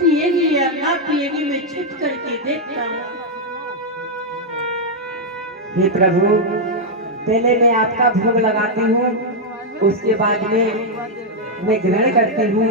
पिएगी या ना पिएगी मैं छिप करके देखता हूँ। हे प्रभु, पहले मैं आपका भोग लगाती हूँ, उसके बाद में मैं ग्रहण करती हूँ।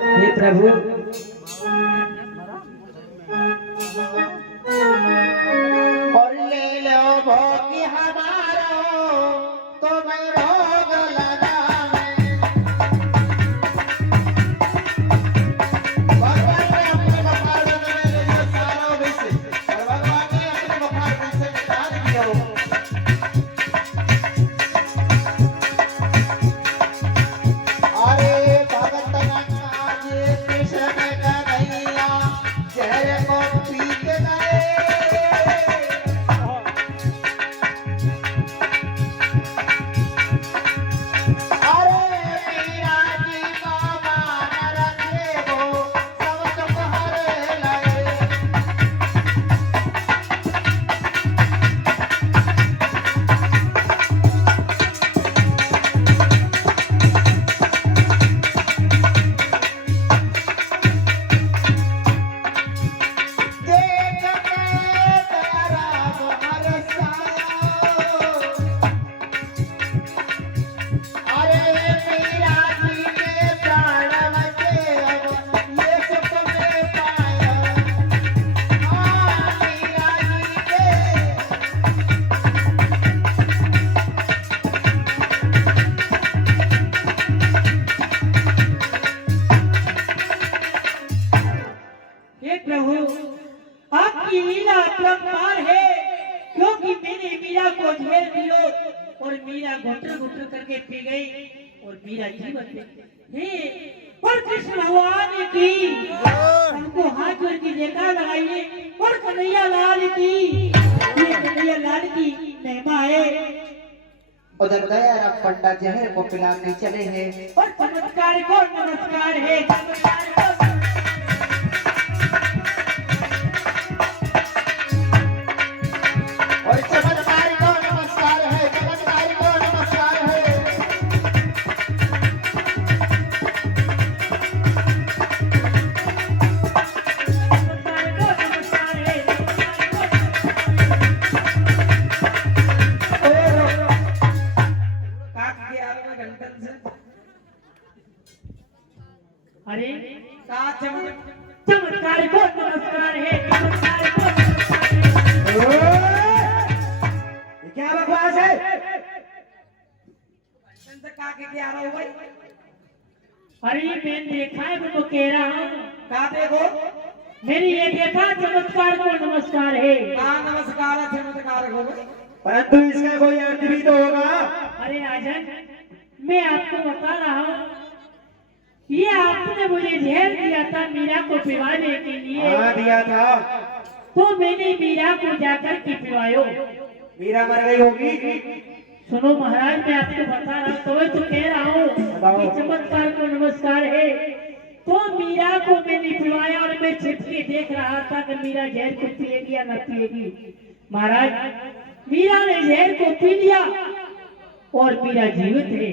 हे प्रभु, और ले लो भोग हमारो तो मैं भोग लगावे। भगवान ने अपने बुखार में ले लिया सारा विष, और भगवान ने अपने बुखार में से निकाल दिया। अरे भगत आज कृष्ण का नैया जहर को पी के गए। अरे मीरा जी को मान रखे वो सब तुम्हारे लाए। देख के तेरा मोहर साया। अरे मीरा जी के प्राण बचे अब ये सुख में पाया। हाँ मीरा जी के हे प्रभु, आपकी लीला अपरंपार है, क्योंकि मैंने मीरा को घेर दियो और मीरा घुटर घुटर करके पी गई और मीरा जीवन में हे और कृष्ण भगवान की हमको हाथ जोड़ के जयकार लगाइए और कन्हैया लाल की, ये कन्हैया लाल की महिमा है। उधर दयाराम पंडा जहर को पिला के चले हैं। और चमत्कार को नमस्कार है, चमत्कार को और चमत्कारी को नमस्कार है, चमत्कारी को नमस्कार है। नमस्कार को नमस्कार है, अरे चमत्कार को नमस्कार है, चमत्कार को नमस्कार है। ये क्या बकवास है? अरे मैंने देखा है, मैं तो कह रहा हूँ का देखो मैंने ये देखा चमत्कार को नमस्कार है। का नमस्कार है, चमत्कार हो। परंतु इसका कोई अर्थ भी तो होगा। अरे राजन, मैं आपको बता रहा हूँ, ये आपने मुझे जहर दिया था मीरा को पिवाने के लिए, हाँ दिया था। तो मैंने मीरा को जाकर के पिवायो। मीरा मर गई होगी। सुनो महाराज, मैं आपको बता रहा हूँ, तो कह रहा हूँ कि चमत्कार को नमस्कार है। तो मीरा को मैंने पिवाया और मैं छिप के देख रहा था कि मीरा जहर को पिएगी या न पिएगी। महाराज, मीरा ने जहर को पी लिया और मीरा जीवित है।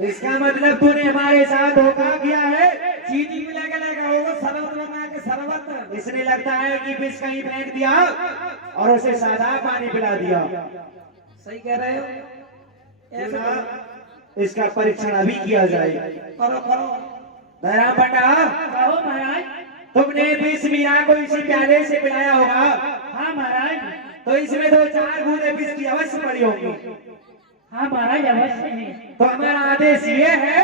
इसका मतलब तूने हमारे साथ धोखा किया है। चीनी मिला के लेगा होगा, शरबत बना के शरबत। इसने लगता है कि विष कहीं फेंक दिया और उसे सादा पानी पिला दिया। सही कह रहे हो। ऐसे ना, इसका परीक्षण अभी किया जाए। करो करो। दयाराम पंडा, कहो महाराज। तुमने विष मीरा को इसी प्याले से पिलाया होगा, हाँ महाराज। तो इसमें 2-4 बूंदे विष की अवश्य पड़ी होगी। हाँ महाराज, अवश्य है। तो हमारा आदेश ये है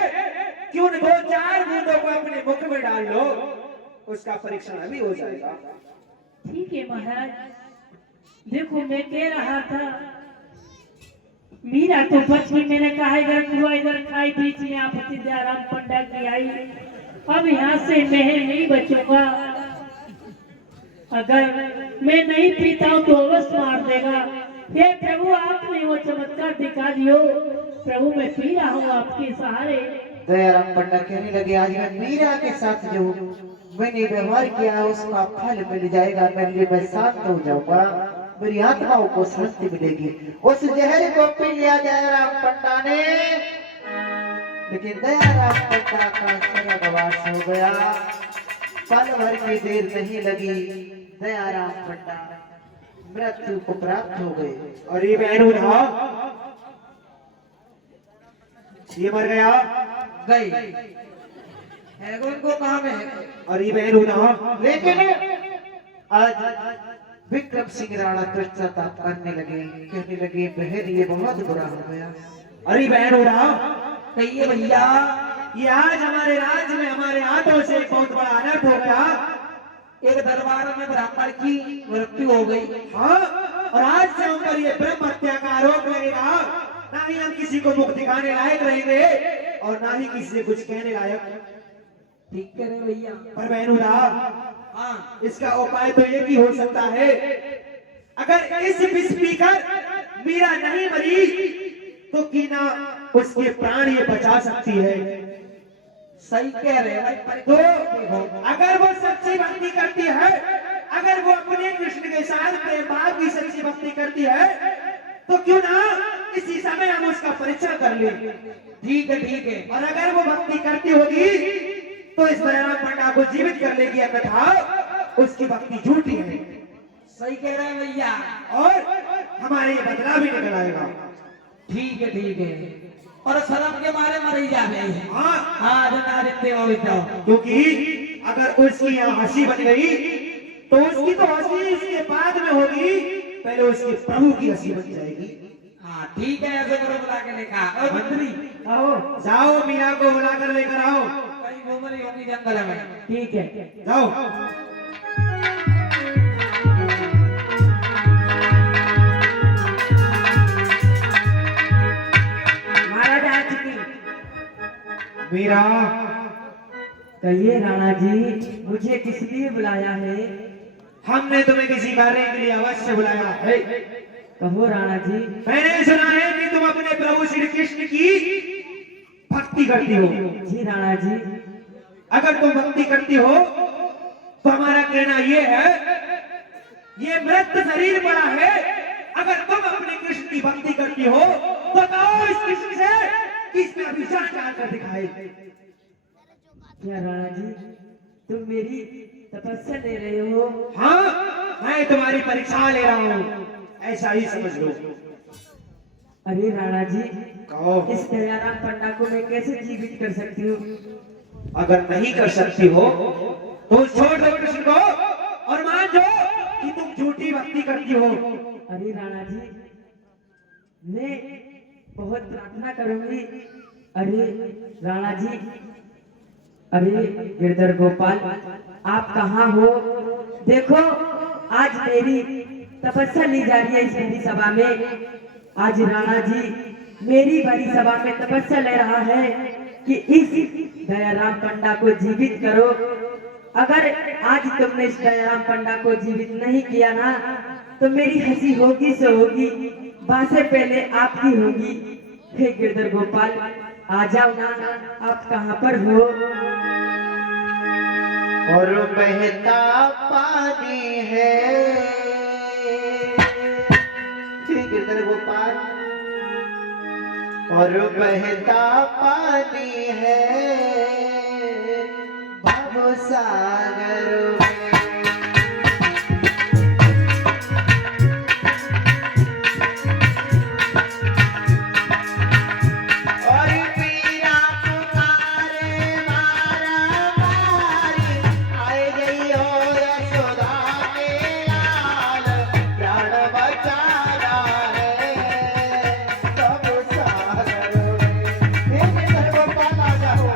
कि उन 2-4 बूंदों को अपने मुख में डाल लो, उसका परीक्षण अभी हो जाएगा। ठीक है महाराज। देखो मैं कह रहा था, मीरा तो बच गई, मैंने कहा इधर पूरा इधर खाई, बीच में आप दयाराम पंडा की आई। अब यहाँ से मैं नहीं बचूंगा, अगर मैं नहीं पीता हूँ तो अवश्य मार देगा। हे प्रभु, आपने वो चमत्कार दिखा दियो प्रभु, मैं पी रहा हूँ आपके सहारे। दयाराम पंडा कहने लगे, आज मैं मीरा के साथ जो मैंने व्यवहार किया उसका फल मिल जाएगा, मैं शांत हो जाऊंगा, मेरी आत्माओं को शांति मिलेगी। उस जहर को पी लिया दयाराम पंडा ने, लेकिन दयाराम पंडा का स्वर्गवास हो गया। पल भर की देर नहीं लगी, दयाराम पंडा मृत्यु को प्राप्त हो गए। अरे बहन उठा, ये मर गया। गई हैगोन को कहाँ में है? अरे बहन उठा, लेकिन आज विक्रम सिंह राणा पश्चाताप करने लगे, कहने लगे बहन ये बहुत बुरा हो गया। अरे बहन उठा, कहिए भैया। ये आज हमारे राज्य में हमारे हाथों से एक बहुत बड़ा अनर्थ हो गया। एक दरबार में ब्राह्मण की मृत्यु हो गई। हाँ, और आज से हम पर ये ब्रह्म हत्या का आरोप लगेगा। ना ही हम किसी को मुख दिखाने लायक रहेंगे और ना ही किसी से कुछ कहने लायक। ठीक कह रहे भैया। पर बहनूरा, हाँ, इसका उपाय तो एक ही हो सकता है। अगर इस विष पीकर मीरा नहीं मरी तो कीना उसके प्राण ये बचा सकती है। सही कह रहे हैं भाई। तो अगर वो सच्ची भक्ति करती है, अगर वो अपने कृष्ण के साथ प्रेम भाव की सच्ची भक्ति करती है, तो क्यों ना इसी समय हम उसका परीक्षा कर ले। ठीक है, ठीक है। और अगर वो भक्ति करती होगी तो इस दयाराम पंडा को जीवित कर लेगी, अन्यथा उसकी भक्ति झूठी है। सही कह रहे हैं भैया। और हमारे ये बदला भी निकल आएगा। ठीक है, ठीक है। और शर्म के मारे मर ही जा रहे हैं। हाँ, हाँ, जना देते हो तो। क्योंकि अगर उसकी यहाँ हंसी बन गई तो उसकी तो हंसी इसके बाद में होगी, पहले उसके प्रभु की हंसी बन जाएगी। हाँ, ठीक है। ऐसे करो, बुला के लेकर आओ। मंत्री आओ, जाओ मीरा को बुला कर लेकर आओ। कहीं घूम रही होगी जंगल में। ठीक है, जाओ। महाराज आ चुकी। मीरा, कहिए राणा जी, मुझे किस लिए बुलाया है? हमने तुम्हें किसी कार्य के लिए अवश्य बुलाया है। कहो राणा जी। मैंने सुना है कि तुम अपने प्रभु श्री कृष्ण की भक्ति करती हो। जी राणा जी। अगर तुम भक्ति करती हो तो हमारा कहना ये है, ये मृत शरीर पड़ा है। अगर तुम अपने कृष्ण की भक्ति करती हो तो कहो इस कृष्ण से कि इसमें अभी जान डाल कर दिखाए। क्या राणा जी, तुम मेरी तपस्या ले रहे हो? हाँ, मैं तुम्हारी परीक्षा ले रहा हूँ, ऐसा ही समझ लो। अरे राणा जी, कहो। इस दयाराम पंडा को मैं कैसे जीवित कर सकती हूँ? अगर नहीं कर सकती हो तो छोड़ दो कृष्ण को और मान जाओ कि तुम झूठी भक्ति करती हो। अरे राणा जी, मैं बहुत प्रार्थना करूंगी। अरे राणा जी, अरे गिरधर गोपाल, आप कहाँ हो? देखो, आज मेरी तपस्या ली जा रही है इस बड़ी सभा में। आज राणा जी मेरी बड़ी सभा में तपस्या ले रहा है कि इस दयाराम पंडा को जीवित करो। अगर आज तुमने इस दयाराम पंडा को जीवित नहीं किया ना, तो मेरी हंसी होगी सो होगी, बासे पहले आपकी होगी। हे गिरधर गोपाल, आ जाओ ना, आप कहाँ पर हो? और बहता पानी है। श्री गिरधर गोपाल, और बहता पानी है भव सागर में। और पीरा पुकारे मारा मारी, आए गई हो यशोदा के लाल, प्राण बचाना है सब सागर में। हे गिरधर गोपाल, आ जाओ।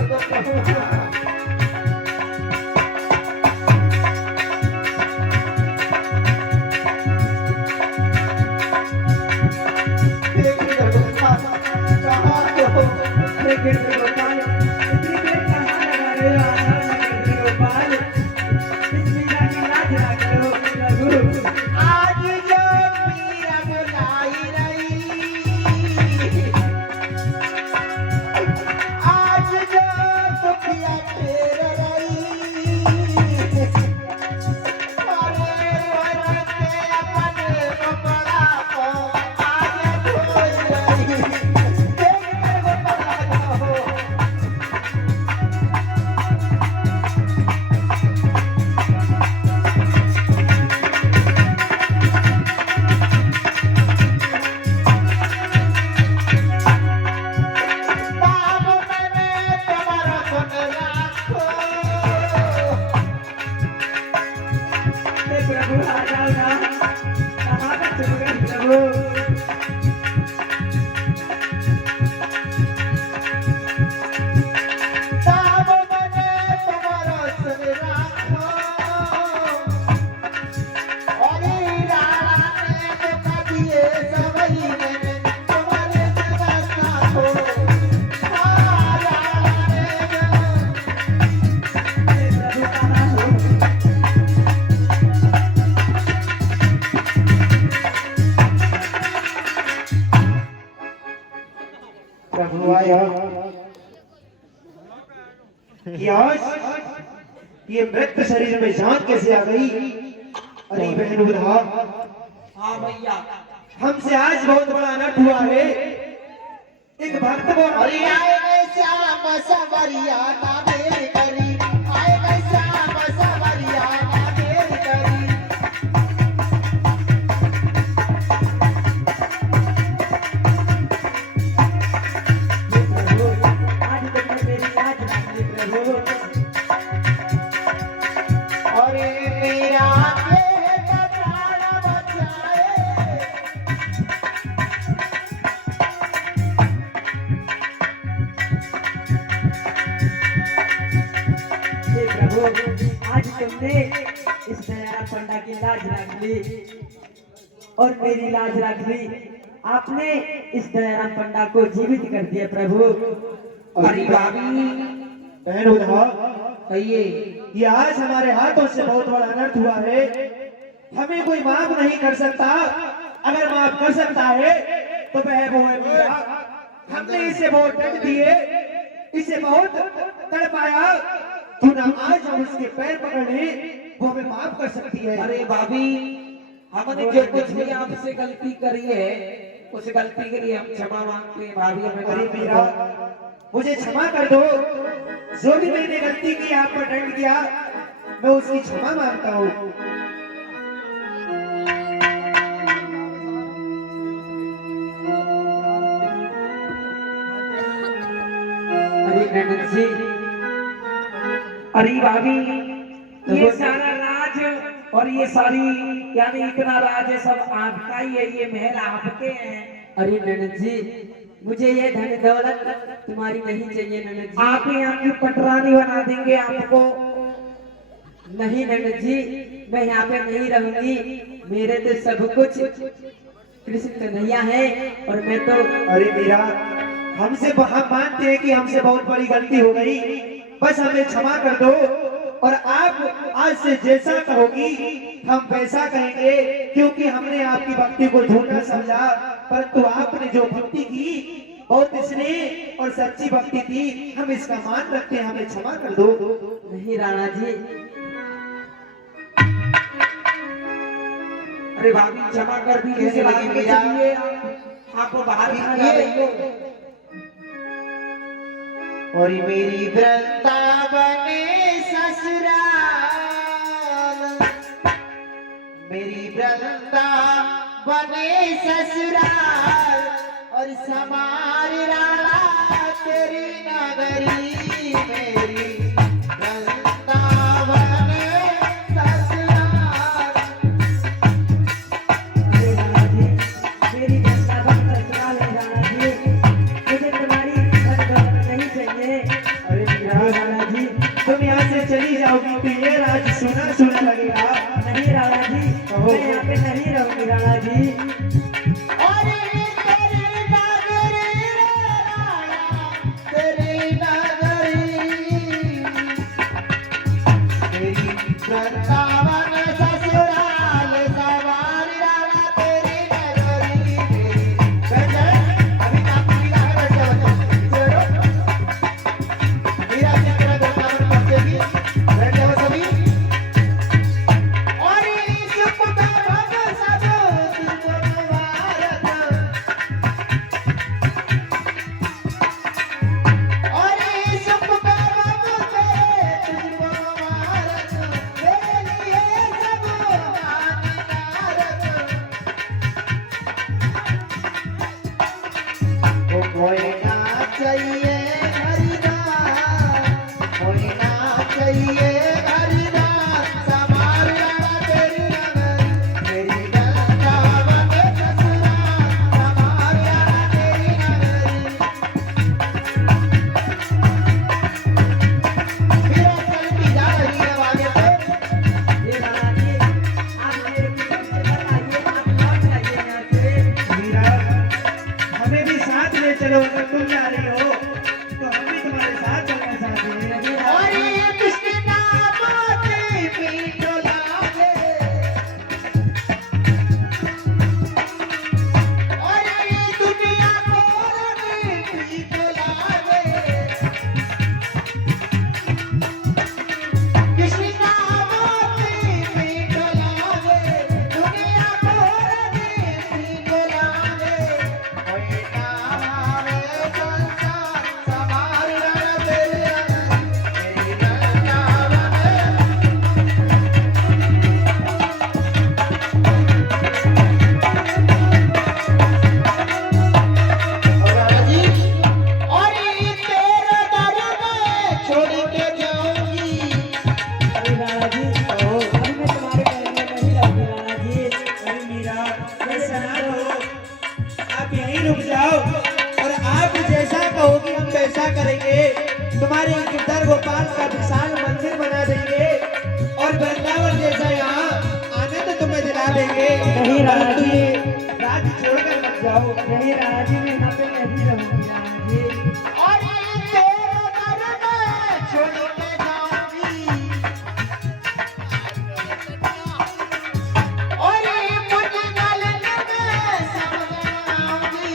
कर दो प्रभु। गिरधर गोपाल कहाँ हो? अरे गिरधर गोपाल इतनी देर कहाँ लगा रहे हो? आना गिरधर गोपाल, इस मीरा की लाज रख लो प्रभु। आज जो मीरा बुलाई रही, आज जो दुखिया फेर रही, अरे बरते अपने कपड़ा को आज धोई रही। गिरधर गोपाल हो। बाबू मैंने तुम्हारा सुन राखो। हे प्रभु आ जाओ ना, कहाँ पर छुप गए प्रभु? बाबू मैंने तुम्हारा सुन राखो। अरे राणा ने तो कदिए सबई मैंने तुम्हारे जगह साथो। हाँ राणा ने हे प्रभु कहाँ हो? प्रभु आया कि आज ये मृत शरीर में जान कैसे आ गई? अरे बहन बुधा, हाँ भैया, हमसे आज बहुत बड़ा अनर्थ हुआ है। एक भक्त को अरे आए गए श्याम सवरिया ना देर करी, आए गए श्याम सवरिया ना देर करी। हे प्रभु, आज तुमने मेरी लाज रख ली प्रभु। अरे मेरा के प्राण बचाए। हे प्रभु, आज तुमने इस दयाराम पंडा की लाज रख ली और मेरी लाज रख ली। आपने इस दयाराम पंडा को जीवित कर दिया प्रभु। अरे भाभी, बहन बुधा, कहिए। ये आज हमारे हाथों से बहुत बड़ा अनर्थ हुआ है। हमें कोई माफ नहीं कर सकता। अगर माफ कर सकता है तो वह वो है मीरा। हमने इसे बहुत दंड दिए, इसे बहुत तड़पाया, तो ना आज हम उसके पैर पकड़े, वो हमें माफ कर सकती है। अरे भाभी, हमने जो कुछ भी आपसे गलती करी है, उस गलती के लिए हम क्षमा मांगते हैं भाभी। हमें अरे माफ कर मीरा, दो। मुझे क्षमा कर दो। जो भी मैंने गलती की, आप पर दंड किया, मैं उसकी क्षमा मांगता हूँ। अरे नंदन जी, अरे भाभी, ये सारा राज और ये सारी यानी इतना राज है सब आपका ही है, ये महल आपके हैं। अरे नंदन जी, मुझे ये धन दौलत तुम्हारी नहीं चाहिए नंदन जी। आप यहाँ की पटरानी बना देंगे आपको। नहीं नंदन जी, मैं यहाँ पे नहीं रहूंगी। मेरे तो सब कुछ कृष्ण कन्हैया है और मैं तो अरे मीरा, हम मानते हैं कि हमसे बहुत बड़ी गलती हो गई, बस हमें क्षमा कर दो। और आप आज से जैसा कहोगी हम वैसा कहेंगे, क्योंकि हमने आपकी भक्ति को झूठा समझा, परंतु आपने जो भक्ति की बहुत स्नेह और सच्ची भक्ति थी, हम इसका मान रखते हैं। हमें क्षमा कर दो। नहीं राणा जी। अरे भाभी, क्षमा कर दीजिए। कैसे लगी आगे मीरा? चलिए, आपको बाहर कहाँ जा रही हो? और मेरी वृंदावन ससुराल, मेरी वृंदावन ससुराल, और समार राणा तेरी नगरी, मेरी वृंदावन ससुराल। अरे राणा जी, मेरी वृंदावन ससुराल है राणा जी। मुझे तुम्हारी धन दौलत नहीं चाहिए। अरे मीरा राणा जी, तुम यहाँ से चली जाओगी तो ये राज सुना सुना लगेगा। नहीं राणा जी, मैं यहाँ पे नहीं रहूंगी राणा जी। अरे तेरी नगरी रे राणा, तेरी नगरी, तेरी वृंदावन ससुराल सवारी राणा, तेरी नगरी, तेरी वृंदावन। अभी नाम मीरा है, वृंदावन मीरा की तरह वृंदावन बसेगी, वृंदावन सभी। और इस पुकार भग सब तुझको भारत, और इस पुकार भग तुझको भारत, मेरे लिए सब हानिकारक। ओ कोई ना चाहिए हरिदास, कोई ना चाहिए हरिदास, समार राणा तेरी नगरी, तेरी वृंदावन ससुराल, समार राणा तेरी नगरी। मीरा चलती जा रही है आगे पे। ये राणा जी, आप मेरे पीछे से बताइए, आप लौट जाइए यहाँ से। मीरा, हमें भी साथ में चलो। अगर तुम जा रही हो तो हम भी तुम्हारे साथ चलना चाहते हैं। और ये कृष्ण मोती पीठ लागे, और ये दुनिया मोरनी पीठ लागे, कृष्ण मोती पीठ लागे, दुनिया मोरनी पीठ लागे। कोई ना आवे संसार, समार राणा तेरी नगरी, तेरी वृंदावन। और राणा जी, और ये तेरे दर में छोड़ के जाऊंगी। अरे राणा जी, अभी मैं तुम्हारे घर में नहीं रहूंगी राणा जी। अरे मीरा, ऐसा ना कहो, आप यहीं रुक जाओ और आप जैसा कहोगी हम वैसा करेंगे। तुम्हारे गिरधर गोपाल का विशाल मंदिर बना देंगे और वृंदावन जैसा यहाँ आनंद तुम्हें दिला देंगे। नहीं राणा परंतु जी। ये राज्य छोड़कर मत जाओ। नहीं राणा जी, मैं यहाँ पे नहीं रहूंगी राणा जी। और ये तेरे दर में छोड़ के जाऊंगी, और ये मुझे गलन में समझाऊंगी।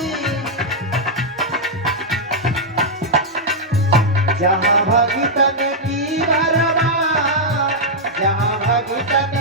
जहाँ भगतन की भरवा, जहाँ भगतन